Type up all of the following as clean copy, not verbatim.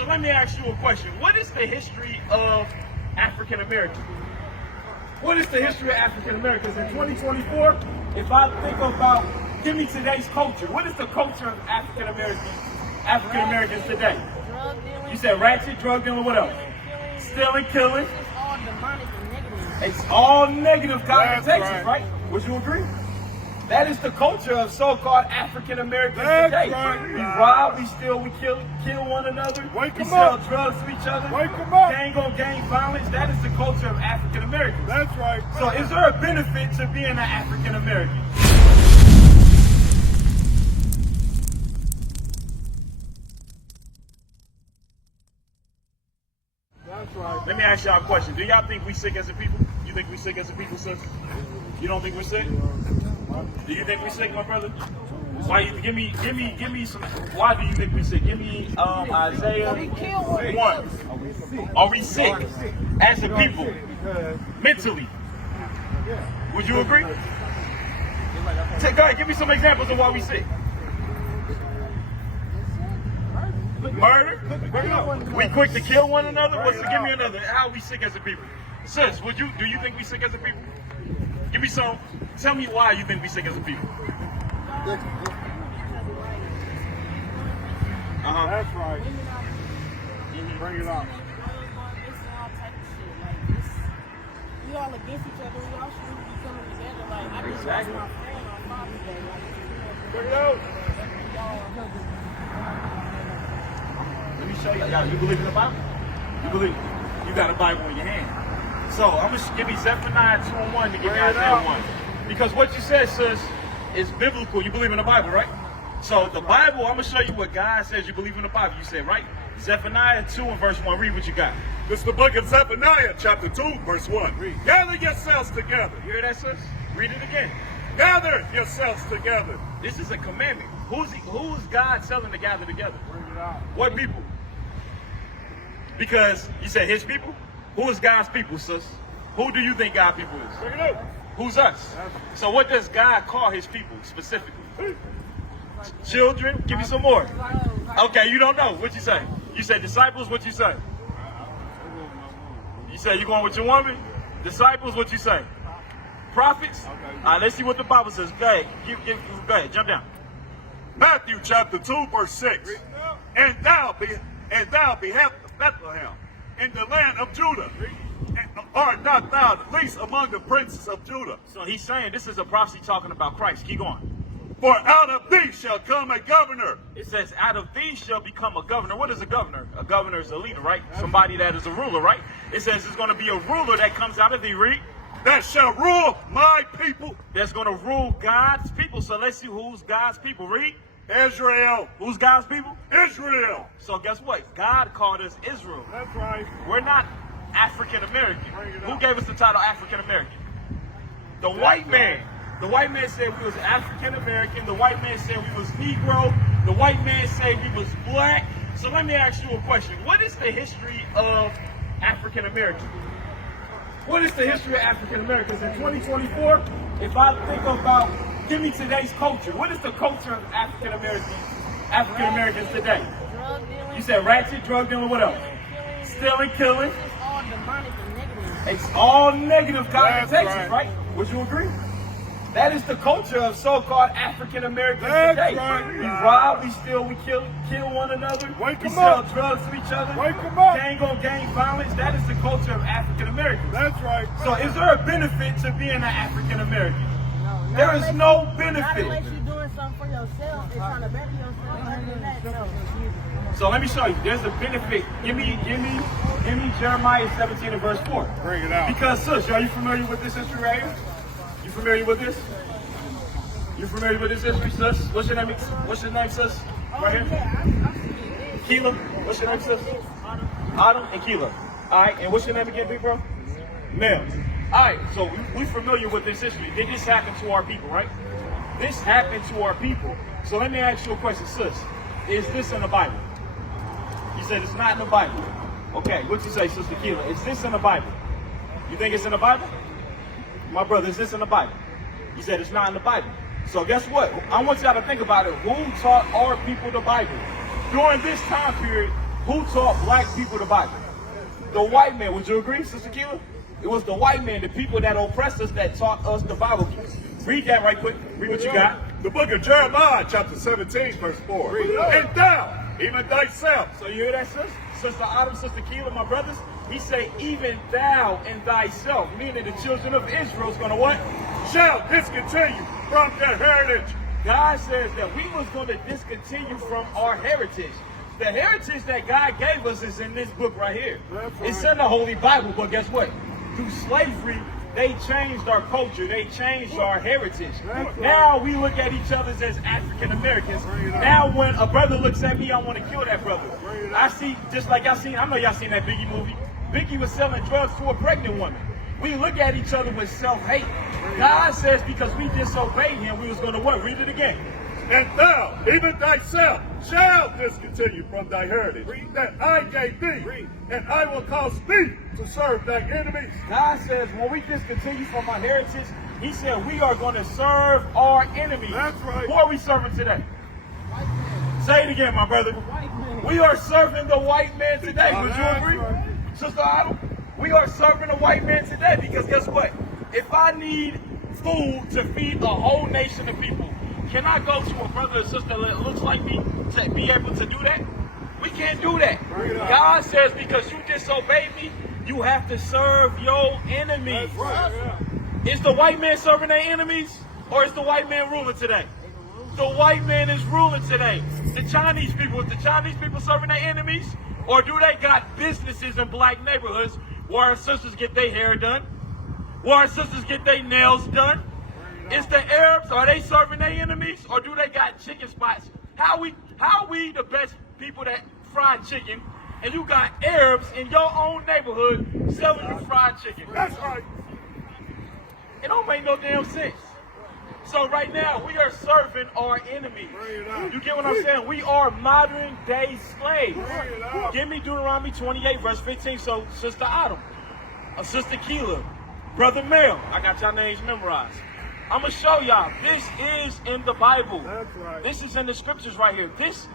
So let me ask you a question. What is the history of African Americans? What is the history of African Americans in 2024? If I think about, give me today's culture. What is the culture of African Americans today? You said ratchet, drug dealing, what else? Stealing, killing. It's all negative connotations, right? Would you agree? That is the culture of so-called African Americans today. Right. We rob, we steal, we kill one another. We sell drugs to each other. Gang on gang violence. That is the culture of African Americans. That's right. So is there a benefit to being an African American? That's right. Let me ask y'all a question. Do y'all think we sick as a people? You think we sick as a people, sis? You don't think we're sick? Do you think we're sick, my brother? Why? Give me some. Why do you think we're sick? Give me Isaiah 1. Are we sick as a people mentally? Would you agree? Go ahead, give me some examples of why we sick. Murder? We quick to kill one another? Give me another. How are we sick as a people? Sis, do you think we sick as a people? Give me some. Tell me why you think we sick as a people. That's right. Bring it up. We all against each other. We all should be coming together. Like, I just lost my friend on Father's Day. Bring it out. Let me show you. You believe in the Bible? You believe? You got a Bible in your hand. So I'm gonna give me Zephaniah 2:1 to give you Isaiah 1. Because what you said, sis, is biblical. You believe in the Bible, right? So the Bible, I'm gonna show you what God says you believe in the Bible. You said, right? Zephaniah 2 and verse 1. Read what you got. This is the book of Zephaniah, chapter 2, verse 1. Read. Gather yourselves together. You hear that, sis? Read it again. Gather yourselves together. This is a commandment. Who's God telling to gather together? Bring it out. What people? Because you said his people? Who is God's people, sis? Who do you think God's people is? Bring it out. Who's us? So what does God call his people specifically? Children? Give me some more. Okay, you don't know. What you say? You say disciples? What you say? You say you going with your woman? Disciples? What you say? Prophets? All right, let's see what the Bible says. Go ahead. Go ahead. Jump down. Matthew chapter 2, verse 6. And thou behest Bethlehem in the land of Judah. And art not thou the least among the princes of Judah? So he's saying this is a prophecy talking about Christ. Keep going. For out of thee shall come a governor. It says, out of thee shall become a governor. What is a governor? A governor is a leader, right? Somebody that is a ruler, right? It says there's going to be a ruler that comes out of thee, read. That shall rule my people. That's going to rule God's people. So let's see who's God's people, read. Israel. Who's God's people? Israel. So guess what? God called us Israel. That's right. We're not African American. Who gave us the title African American? The white man. The white man said we was African American. The white man said we was Negro. The white man said we was black. So let me ask you a question. What is the history of African Americans? What is the history of African Americans in 2024? If I think about, give me today's culture. What is the culture of African Americans today? You said ratchet, drug dealing, what else? Stealing, killing. It's all negative connotations, right? Would you agree? That is the culture of so-called African Americans today. We rob, we steal, we kill one another. We sell drugs to each other. Gang on gang violence. That is the culture of African Americans. That's right. So is there a benefit to being an African American? There is no benefit. Not unless you're doing something for yourself and trying to better yourself. Other than that, no. So let me show you. There's a benefit. Give me Jeremiah 17 and verse 4. Bring it out. Because, sis, are you familiar with this history right here? You familiar with this? You familiar with this history, sis? What's your name? What's your name, sis? Right here. Yeah, Keela. What's your name, sis? Autumn and Keela. All right. And what's your name again, big bro? Mel. All right. So we familiar with this history. Did this happen to our people, right? This happened to our people. So let me ask you a question, sis. Is this in the Bible? You said it's not in the Bible. Okay. What you say, Sister Keela? Is this in the Bible? You think it's in the Bible? My brother, is this in the Bible? You said it's not in the Bible. So guess what? I want y'all to think about it. Who taught our people the Bible? During this time period, Who taught black people the Bible? The white man. Would you agree, Sister Keela? It was the white man, the people that oppressed us, that taught us the Bible. Read that right quick. Read what you got. The book of Jeremiah, chapter 17, verse 4. And thou, even thyself. So you hear that, sis? Sister Autumn, Sister Keela, my brothers? He say, even thou and thyself, meaning the children of Israel is going to what? Shall discontinue from their heritage. God says that we was going to discontinue from our heritage. The heritage that God gave us is in this book right here. It's in the Holy Bible, but guess what? Through slavery, they changed our culture. They changed our heritage. Now we look at each other as African Americans. Now when a brother looks at me, I want to kill that brother. I see, just like y'all seen, I know y'all seen that Biggie movie. Biggie was selling drugs to a pregnant woman. We look at each other with self-hate. God says because we disobeyed him, we was going to what? Read it again. And thou, even thyself, shall discontinue from thy heritage that I gave thee, and I will cause thee to serve thy enemies. God says when we discontinue from our heritage, he said we are going to serve our enemies. That's right. Who are we serving today? Say it again, my brother. We are serving the white man today. Would you agree? Right. Sister Autumn, we are serving the white man today because guess what? If I need food to feed a whole nation of people, can I go to a brother or sister that looks like me to be able to do that? We can't do that. God says because you disobeyed me, you have to serve your enemies. Is the white man serving their enemies or is the white man ruling today? The white man is ruling today. The Chinese people, is the Chinese people serving their enemies? Or do they got businesses in black neighborhoods where our sisters get their hair done? Where our sisters get their nails done? Is the Arabs, are they serving their enemies? Or do they got chicken spots? How we the best people that fry chicken, and you got Arabs in your own neighborhood selling you fried chicken? That's right. It don't make no damn sense. So right now, we are serving our enemies. You get what I'm saying? We are modern day slaves. Give me Deuteronomy 28, verse 15. So, Sister Autumn, Sister Keela, Brother Mel, I got y'all names memorized. I'm going to show y'all. This is in the Bible. That's right. This is in the scriptures right here. This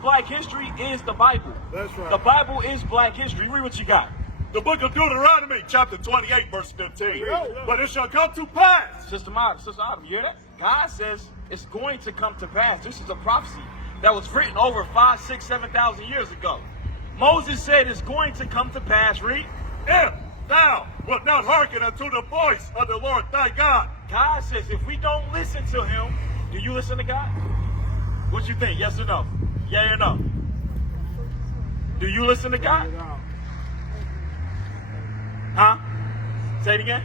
black history is the Bible. That's right. The Bible is black history. Read what you got. The book of Deuteronomy, chapter 28, verse 15. But it shall come to pass. Sister Autumn, you hear that? God says it's going to come to pass. This is a prophecy that was written over 5, 6, 7,000 years ago. Moses said it's going to come to pass. Read. If thou wilt not hearken unto the voice of the Lord thy God. God says if we don't listen to him, do you listen to God? What you think? Yes or no? Yeah or no? Do you listen to God? Huh? Say it again.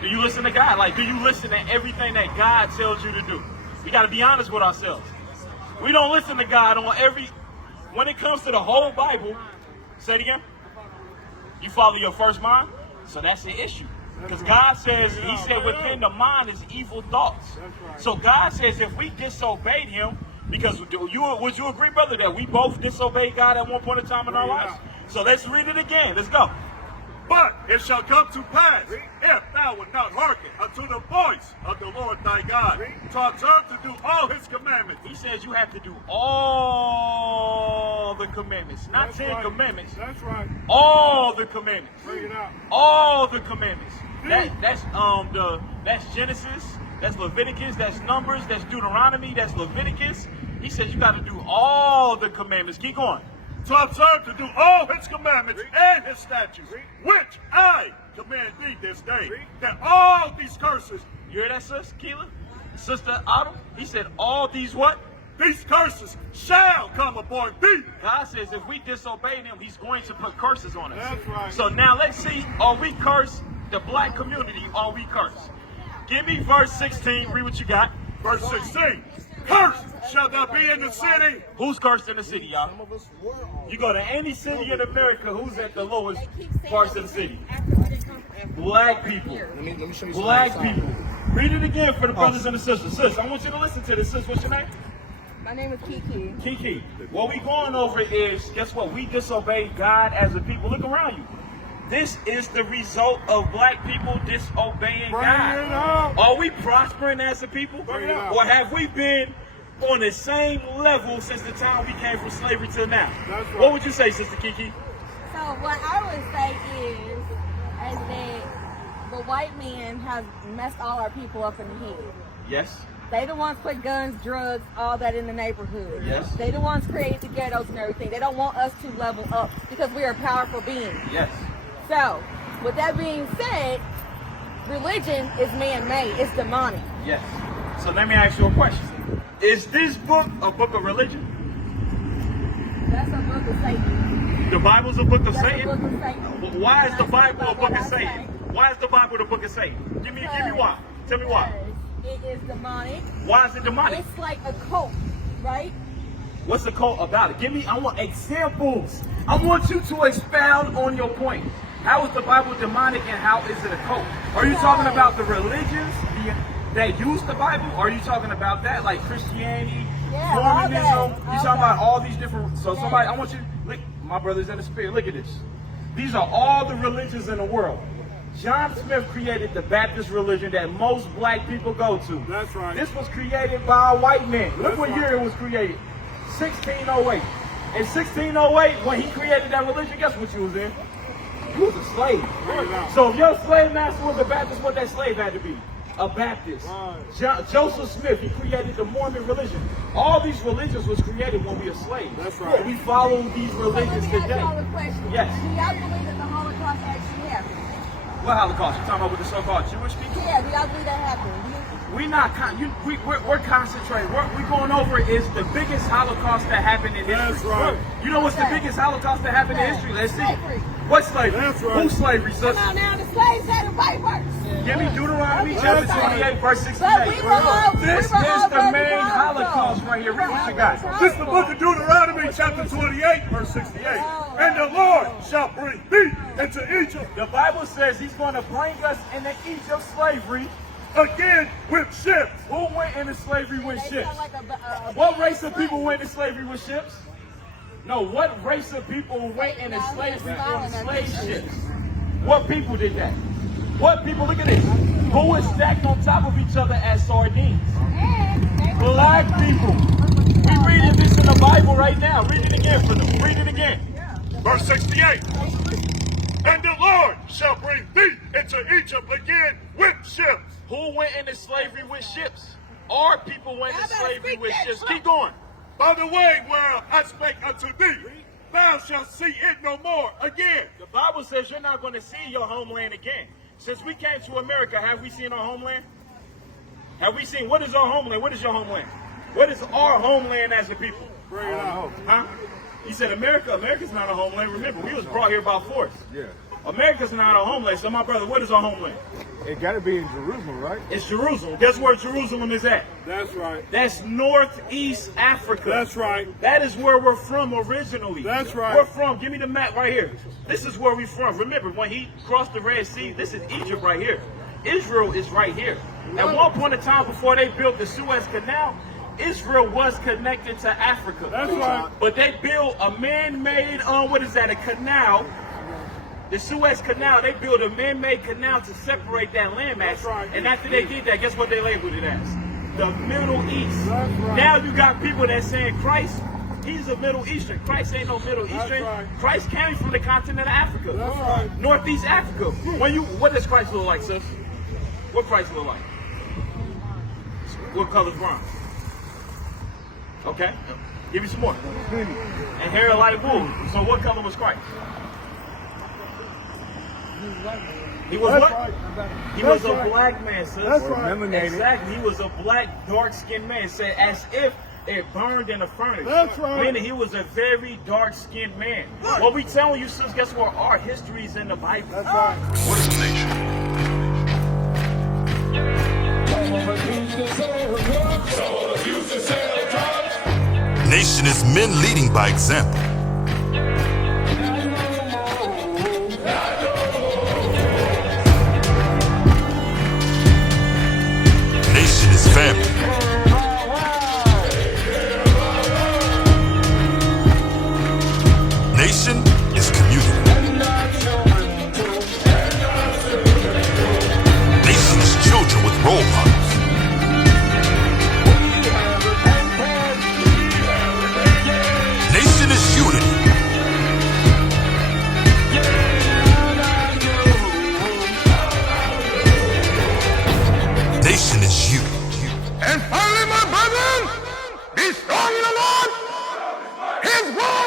Do you listen to God? Like, do you listen to everything that God tells you to do? We got to be honest with ourselves. We don't listen to God on when it comes to the whole Bible. Say it again. You follow your first mind? So that's the issue. Because God says, he said within the mind is evil thoughts. So God says if we disobeyed him, because would you agree, brother, that we both disobeyed God at one point in time in our lives? So let's read it again. Let's go. But it shall come to pass, if thou wilt not hearken unto the voice of the Lord thy God, to observe to do all his commandments. He says you have to do all the commandments, not 10 commandments. That's right. All the commandments. Bring it out. All the commandments. That's Genesis, that's Leviticus, that's Numbers, that's Deuteronomy, that's Leviticus. He says you got to do all the commandments. Keep going. To observe to do all his commandments and his statutes, which I command thee this day, that all these curses. You hear that, Sister Keela? Sister Autumn? He said all these what? These curses shall come upon thee. God says if we disobey him, he's going to put curses on us. That's right. So now let's see, are we cursed? The black community, are we cursed? Give me verse 16. Read what you got. Verse 16. Cursed shall thou be in the city. Who's cursed in the city, y'all? You go to any city in America, who's at the lowest parts of the city? Black people. Black people. Read it again for the brothers and the sisters. Sis, I want you to listen to this. Sis, what's your name? My name is Kiki. Kiki. What we going over is, guess what? We disobeyed God as a people. Look around you. This is the result of black people disobeying God. Are we prospering as a people? Or have we been on the same level since the time we came from slavery till now. That's right. What would you say, Sister Kiki? So what I would say is that the white man has messed all our people up in the head. Yes. They the ones put guns, drugs, all that in the neighborhood. Yes. They the ones create the ghettos and everything. They don't want us to level up because we are powerful beings. Yes. So, with that being said, religion is man-made. It's demonic. Yes. So let me ask you a question. Is this book a book of religion? That's a book of Satan. The Bible's a book of That's Satan? a book of Satan. Why is the Bible a That's book what of I Satan? say. Why is the Bible the book of Satan? Give me why. Tell me why. Because it is demonic. Why is it demonic? It's like a cult, right? What's the cult about it? I want examples. I want you to expound on your point. How is the Bible demonic and how is it a cult? Are you talking about the religions that use the Bible? Or are you talking about that, like Christianity, Yeah, Mormonism? all You that. talking about all these different, so somebody, I want you, look, my brothers in the spirit, look at this. These are all the religions in the world. John Smith created the Baptist religion that most black people go to. That's right. This was created by a white man. Look That's what right. year it was created. 1608. In 1608, when he created that religion, guess what you was in? You was a slave. So if your slave master was a Baptist, what that slave had to be? A Baptist. Right. Joseph Smith, he created the Mormon religion. All these religions was created when we were slaves. That's right. We follow these So let religions me ask today. y'all a question. Yes. Do y'all believe that the Holocaust actually happened? What Holocaust? You talking about with the so-called Jewish people? Yeah, do y'all believe that happened? We're not. We're concentrating. What we're going over is the biggest Holocaust that happened in history. That's right. You know what's the biggest Holocaust that happened in history? Let's see. Slavery. What slavery? That's right. Who's slavery, sis? Come on now, the slaves had a white verse. Give me Deuteronomy Okay, chapter sorry. 28, verse But 68. we were all- This we were is all the very main powerful. Holocaust right here. Read what you got. This is the book of Deuteronomy, chapter 28, verse 68. And the Lord shall bring thee into Egypt The Bible says he's going to bring us into Egypt slavery. again with ships. Who went into slavery with They ships? sound like a What race of people went into slavery with ships? No, what race of people went into slavery on slave ships? What people did that? What people, look at this. Who was stacked on top of each other as sardines? Black people. We reading this in the Bible right now. Read it again for them. Read it again. Verse 68. And the Lord shall bring thee into Egypt again with ships. Who went into slavery with ships? Our people went into Y'all better slavery speak with that ships. truth. Keep going. By the way where I spake unto thee, thou shalt see it no more again. The Bible says you're not going to see your homeland again. Since we came to America, have we seen our homeland? Have we seen, what is our homeland? What is your homeland? What is our homeland as a people? Bring it out. Huh? You said America. America's not a homeland. Remember, we was brought here by force. Yeah. America's not a homeland. So my brother, what is our homeland? It got to be in Jerusalem, right? It's Jerusalem. Guess where Jerusalem is at? That's right. That's Northeast Africa. That's right. That is where we're from originally. That's right. We're from. Give me the map right here. This is where we're from. Remember, when he crossed the Red Sea, this is Egypt right here. Israel is right here. At one point in time before they built the Suez Canal, Israel was connected to Africa. That's right. But they built a man-made, a canal. The Suez Canal, they built a man-made canal to separate that landmass. That's right. And after they did that, guess what they labeled it as? The Middle East. That's right. Now you got people that saying Christ, he's a Middle Eastern. Christ ain't no Middle Eastern. right. Christ came from the continent of Africa. That's right. Northeast Africa. What does Christ look like, sis? What Christ look like? What color's bronze? Okay. Give me some more. And hair like wool. So what color was Christ? He was That's what? right. He was That's a right. black man, sis. That's Or right. melanated. Exactly. He was a black, dark-skinned man. Said as if it burned in a furnace. That's right. Meaning he was a very dark-skinned man. What we telling you, sis, guess what? Our history is in the Bible. That's right. What is the nation? Nation is men leading by example. Nation is family. Nation is community. Nation is children with role models. is war!